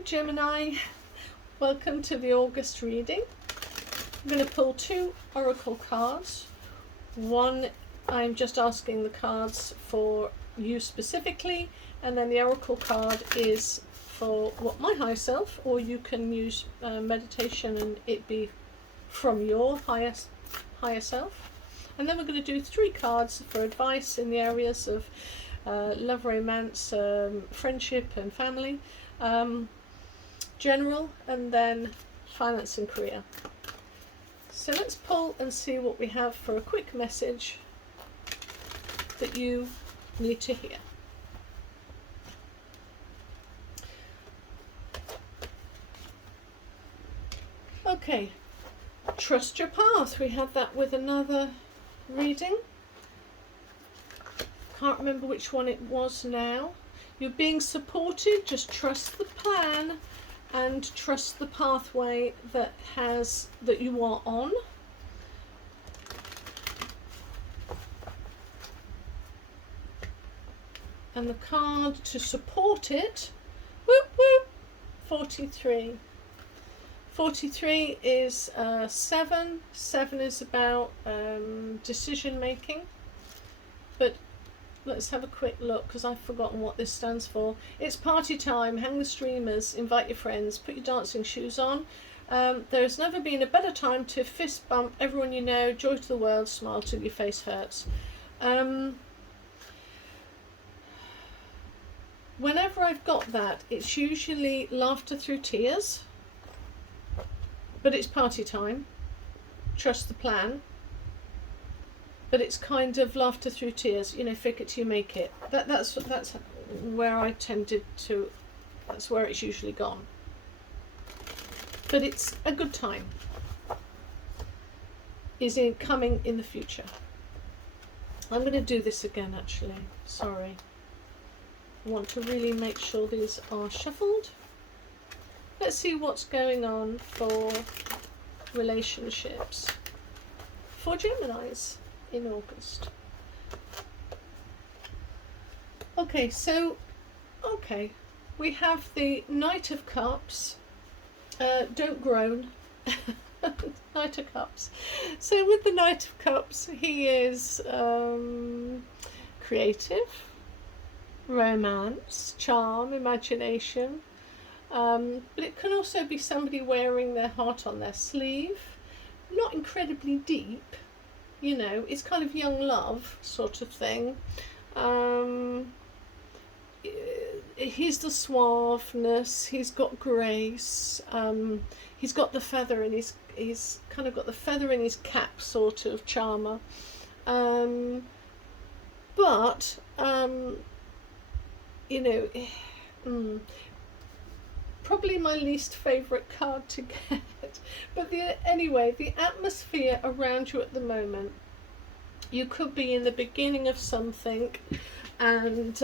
Hello Gemini, welcome to the August reading. I'm going to pull two oracle cards. One, I'm just asking the cards for you specifically, and then the oracle card is for what my higher self, or you can use meditation and it be from your higher self. And then we're going to do three cards for advice in the areas of love, romance, friendship and family, general, and then finance and career. So let's pull and see what we have for a quick message that you need to hear. Okay, trust your path. We had that with another reading. Can't remember which one it was now. You're being supported, just trust the plan and trust the pathway that you are on. And the card to support it, whoop whoop, 43. 43 is 7. 7 is about decision making. But let's have a quick look, because I've forgotten what this stands for. It's party time, hang the streamers, invite your friends, put your dancing shoes on. There has never been a better time to fist bump everyone you know, joy to the world, smile till your face hurts. Whenever I've got that, it's usually laughter through tears, but it's party time, trust the plan. But it's kind of laughter through tears, you know, fake it till you make it. That's where I tended to, that's where it's usually gone. But it's a good time. Is it coming in the future? I'm going to do this again actually, sorry. I want to really make sure these are shuffled. Let's see what's going on for relationships for Geminis in August. Okay, we have the Knight of Cups. Don't groan. Knight of Cups. So with the Knight of Cups, he is creative, romance, charm, imagination. But it can also be somebody wearing their heart on their sleeve. Not incredibly deep. You know, it's kind of young love sort of thing. He's the suaveness, he's got grace, he's got the feather in he's kind of got the feather in his cap sort of charmer. But, you know, probably my least favourite card to get. But anyway, the atmosphere around you at the moment, you could be in the beginning of something, and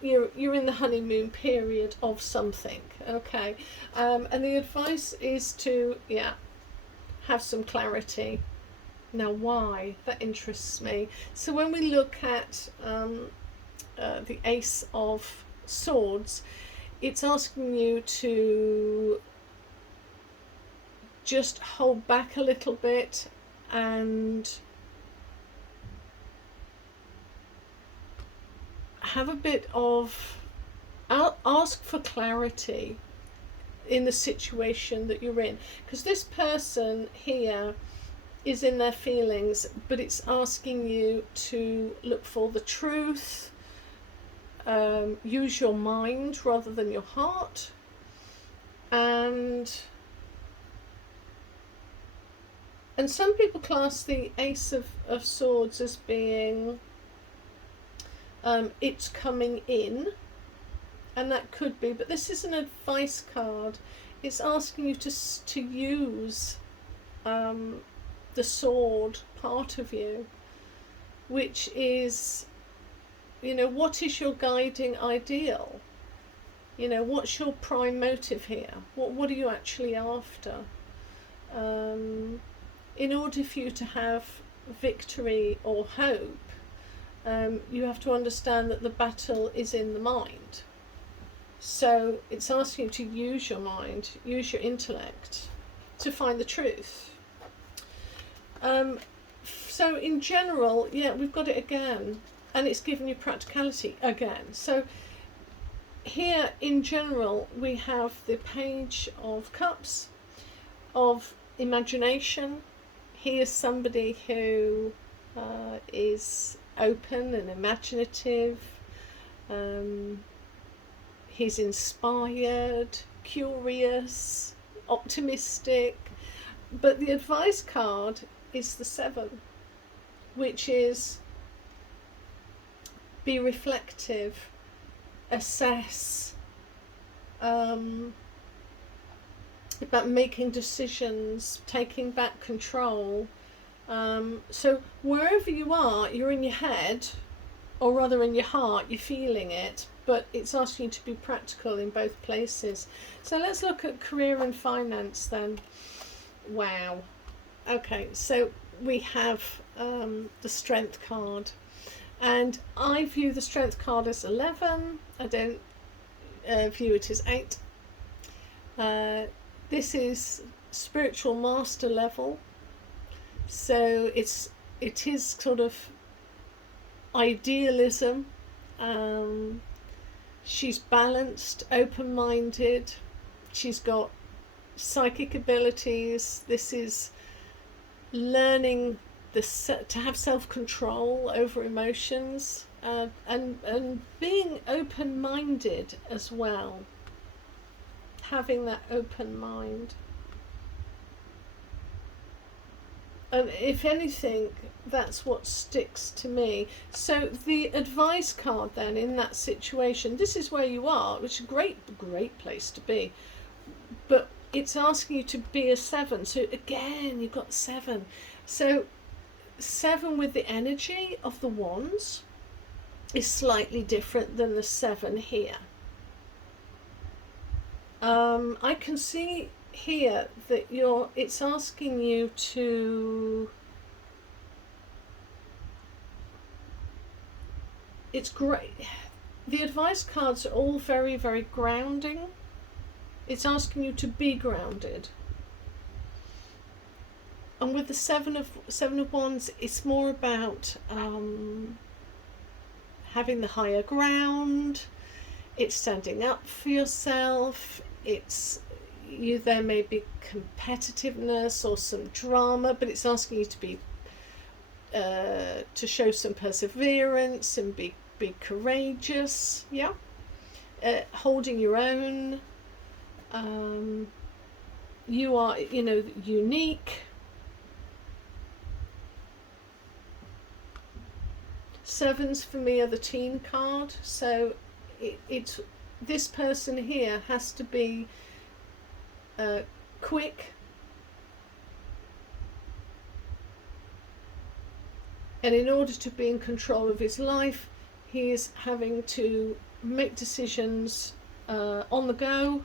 you're in the honeymoon period of something, okay? And the advice is to, have some clarity. Now why? That interests me. So when we look at the Ace of Swords, it's asking you to just hold back a little bit and have a bit of, ask for clarity in the situation that you're in, because this person here is in their feelings, but it's asking you to look for the truth, use your mind rather than your heart, and some people class the Ace of Swords as being it's coming in, and that could be, but this is an advice card. It's asking you to use the sword part of you, which is, you know, what is your guiding ideal? You know, what's your prime motive here? What are you actually after? In order for you to have victory or hope, you have to understand that the battle is in the mind. So it's asking you to use your mind, use your intellect to find the truth. So in general, yeah, we've got it again, and it's giving you practicality again. So here in general we have the Page of Cups, of imagination. He is somebody who is open and imaginative. He's inspired, curious, optimistic. But the advice card is the 7, which is be reflective, assess, about making decisions, taking back control. So wherever you are, you're in your head, or rather in your heart, you're feeling it, but it's asking you to be practical in both places. So let's look at career and finance then. Wow. Okay, so we have the Strength card, and I view the Strength card as 11. I don't view it as 8. This is spiritual master level, so it is sort of idealism. She's balanced, open-minded. She's got psychic abilities. This is learning to have self-control over emotions, and being open-minded as well. Having that open mind. And if anything, that's what sticks to me. So the advice card then in that situation, this is where you are, which is a great place to be. But it's asking you to be a 7. So again, you've got 7. So 7 with the energy of the wands is slightly different than the 7 here. I can see here that it's asking you to, it's great. The advice cards are all very, very grounding. It's asking you to be grounded. And with the 7 of Wands, it's more about having the higher ground. It's standing up for yourself. There may be competitiveness or some drama, but it's asking you to be to show some perseverance and be courageous. Yeah, holding your own. You are, unique. 7s for me are the teen card, so it's this person here has to be quick, and in order to be in control of his life, he is having to make decisions on the go,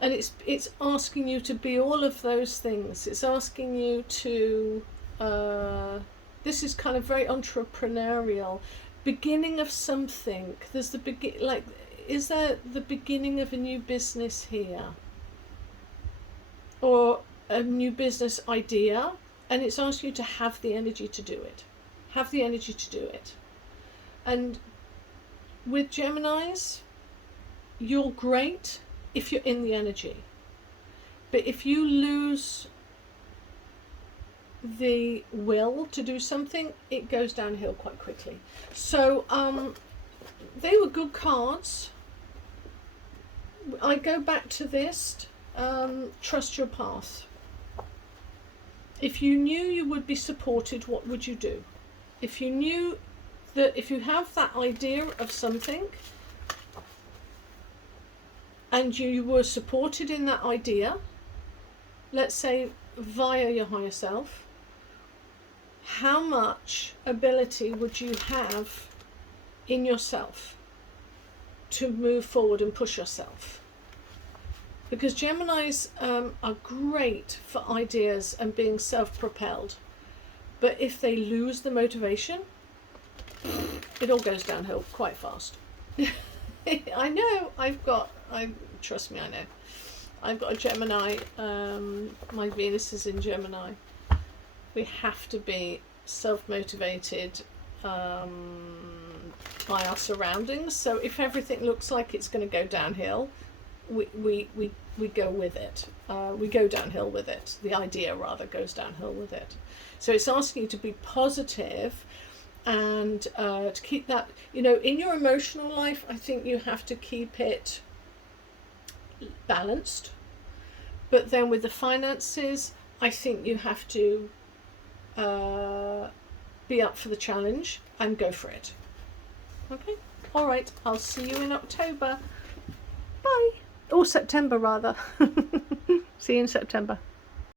and it's asking you to be all of those things. It's asking you to this is kind of very entrepreneurial, beginning of something. There's is there the beginning of a new business here, or a new business idea, and it's asking you to have the energy to do it. Have the energy to do it. And with Geminis, you're great if you're in the energy, but if you lose the will to do something, it goes downhill quite quickly. So they were good cards. I go back to this, trust your path. If you knew you would be supported, what would you do? If you knew that if you have that idea of something and you were supported in that idea, let's say via your higher self, how much ability would you have in yourself to move forward and push yourself? Because Geminis are great for ideas and being self-propelled, but if they lose the motivation, it all goes downhill quite fast. I know, trust me, I know. I've got a Gemini, my Venus is in Gemini. We have to be self-motivated by our surroundings. So if everything looks like it's going to go downhill, we go with it. We go downhill with it. The idea, rather, goes downhill with it. So it's asking you to be positive and to keep that, you know, in your emotional life, I think you have to keep it balanced. But then with the finances, I think you have to be up for the challenge and go for it. Okay? All right. I'll see you in October. Bye. Or September, rather. See you in September.